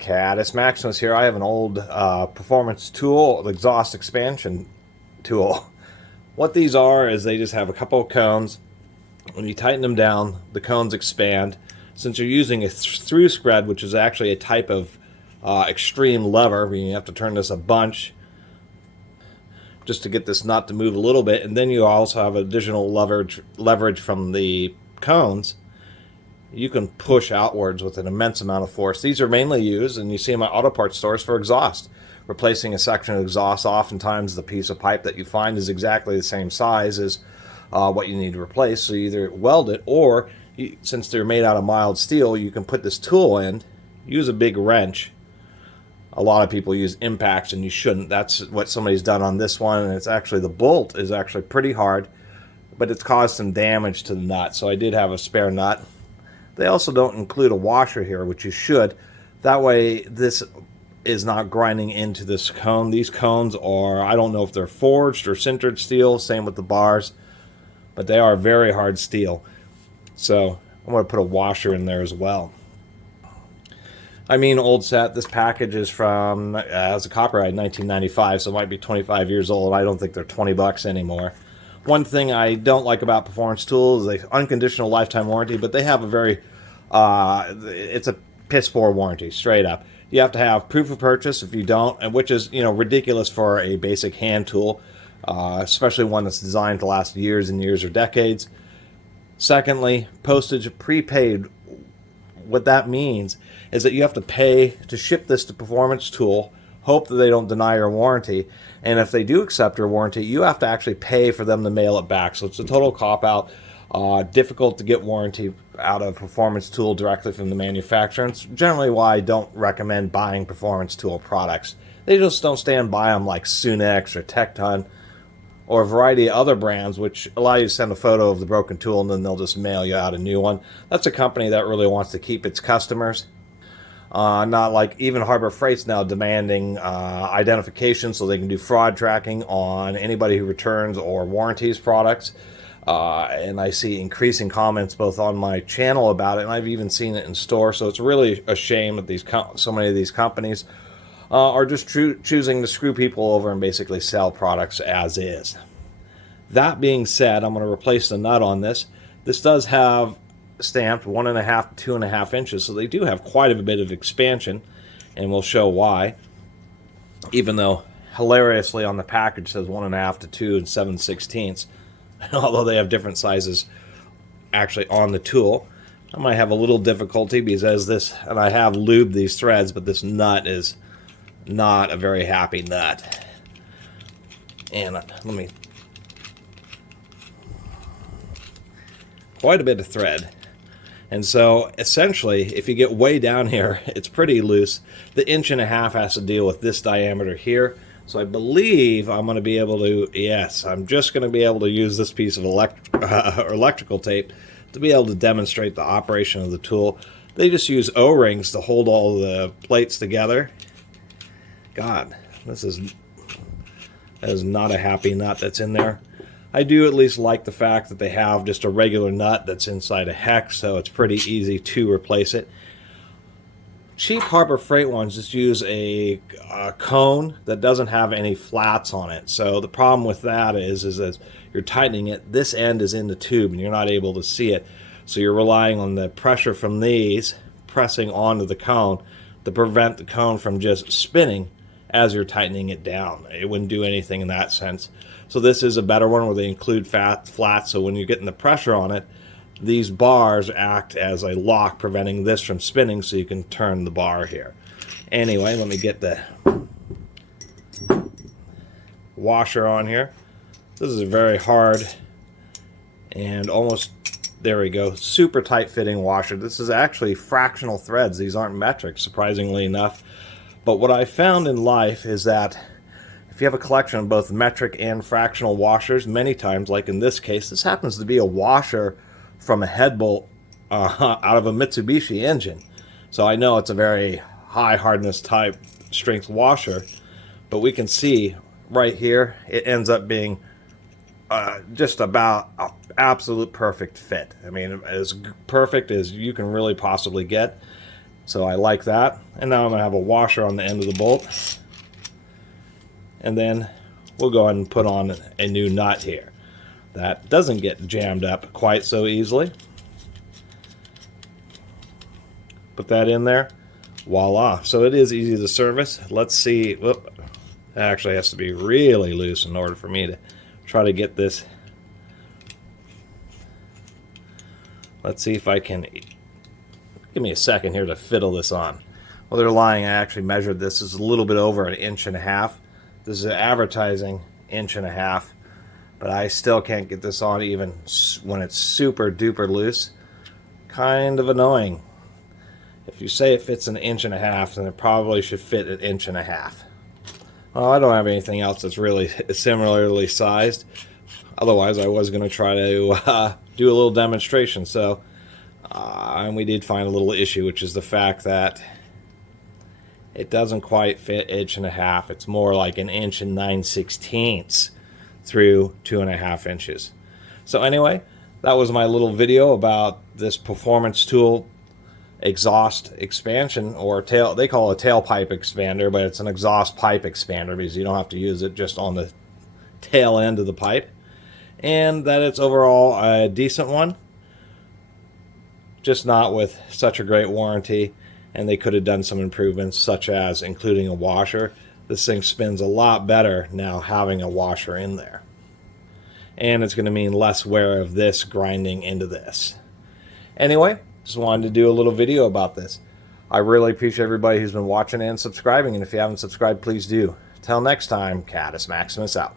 Catus, Maximus here. I have an old performance tool, exhaust expansion tool. What these are is they just have a couple of cones. When you tighten them down, the cones expand. Since you're using a through scred, which is actually a type of extreme lever, you have to turn this a bunch just to get this nut to move a little bit, and then you also have additional leverage from the cones. You can push outwards with an immense amount of force. These are mainly used, and you see in my auto parts stores, for exhaust. Replacing a section of exhaust, oftentimes the piece of pipe that you find is exactly the same size as what you need to replace. So you either weld it, or since they're made out of mild steel, you can put this tool in, use a big wrench. A lot of people use impacts, and you shouldn't. That's what somebody's done on this one, and it's actually, the bolt is actually pretty hard, but it's caused some damage to the nut. So I did have a spare nut. They also don't include a washer here, which you should. That way this is not grinding into this cone. These cones are, I don't know if they're forged or sintered steel, same with the bars, but they are very hard steel. So I'm going to put a washer in there as well. I mean, old set. This package is from, it's a copyright 1995, so it might be 25 years old. I don't think they're 20 bucks anymore. One thing I don't like about performance tools is they unconditional lifetime warranty, but they have a very, it's a piss poor warranty, straight up. You have to have proof of purchase if you don't, and which is, ridiculous for a basic hand tool, especially one that's designed to last years and years or decades. Secondly, postage prepaid. What that means is that you have to pay to ship this to Performance Tool, hope that they don't deny your warranty, and if they do accept your warranty, you have to actually pay for them to mail it back. So it's a total cop-out. Difficult to get warranty out of Performance Tool directly from the manufacturer. And it's generally why I don't recommend buying Performance Tool products. They just don't stand by them like Sunex or Tecton or a variety of other brands, which allow you to send a photo of the broken tool and then they'll just mail you out a new one. That's a company that really wants to keep its customers. Not like even Harbor Freight's now demanding identification so they can do fraud tracking on anybody who returns or warranties products. And I see increasing comments both on my channel about it, and I've even seen it in store. So it's really a shame that so many of these companies are just choosing to screw people over and basically sell products as is. That being said, I'm going to replace the nut on this. This does have stamped 1.5 to 2.5 inches, so they do have quite a bit of expansion, and we'll show why. Even though hilariously on the package says 1.5 to 2 and 7/16, although they have different sizes actually on the tool. I might have a little difficulty because and I have lubed these threads, but this nut is not a very happy nut. And quite a bit of thread. And so essentially, if you get way down here, it's pretty loose. The 1.5 inches has to deal with this diameter here. So I believe I'm going to be able to, yes, I'm just going to be able to use this piece of electrical tape to be able to demonstrate the operation of the tool. They just use O-rings to hold all the plates together. God, that is not a happy nut that's in there. I do at least like the fact that they have just a regular nut that's inside a hex, so it's pretty easy to replace it. Cheap Harbor Freight ones just use a cone that doesn't have any flats on it. So the problem with that is as you're tightening it, this end is in the tube and you're not able to see it. So you're relying on the pressure from these pressing onto the cone to prevent the cone from just spinning as you're tightening it down. It wouldn't do anything in that sense. So this is a better one where they include flats, so when you're getting the pressure on it, these bars act as a lock, preventing this from spinning so you can turn the bar here. Anyway, let me get the washer on here. This is a very hard and almost, there we go, super tight fitting washer. This is actually fractional threads. These aren't metric, surprisingly enough. But what I found in life is that if you have a collection of both metric and fractional washers, many times, like in this case, this happens to be a washer from a head bolt out of a Mitsubishi engine. So I know it's a very high hardness type strength washer, but we can see right here, it ends up being just about an absolute perfect fit. I mean, as perfect as you can really possibly get. So I like that. And now I'm going to have a washer on the end of the bolt. And then we'll go ahead and put on a new nut here. That doesn't get jammed up quite so easily. Put that in there. Voila. So it is easy to service. Let's see. Whoop. It actually has to be really loose in order for me to try to get this. Let's see if I can. Give me a second here to fiddle this on. Well, they're lying. I actually measured this. This is a little bit over 1.5 inches. This is advertising 1.5 inches. But I still can't get this on even when it's super duper loose. Kind of annoying. If you say it fits 1.5 inches, then it probably should fit 1.5 inches. Well, I don't have anything else that's really similarly sized. Otherwise, I was going to try to do a little demonstration. So, and we did find a little issue, which is the fact that it doesn't quite fit 1.5 inches. It's more like 1 9/16 inches through 2.5 inches. So anyway, that was my little video about this performance tool exhaust expansion, or tail. They call it a tailpipe expander, but it's an exhaust pipe expander because you don't have to use it just on the tail end of the pipe. And that it's overall a decent one, just not with such a great warranty. And they could have done some improvements, such as including a washer. This thing spins a lot better now having a washer in there. And it's going to mean less wear of this grinding into this. Anyway, just wanted to do a little video about this. I really appreciate everybody who's been watching and subscribing. And if you haven't subscribed, please do. Till next time, Catus Maximus out.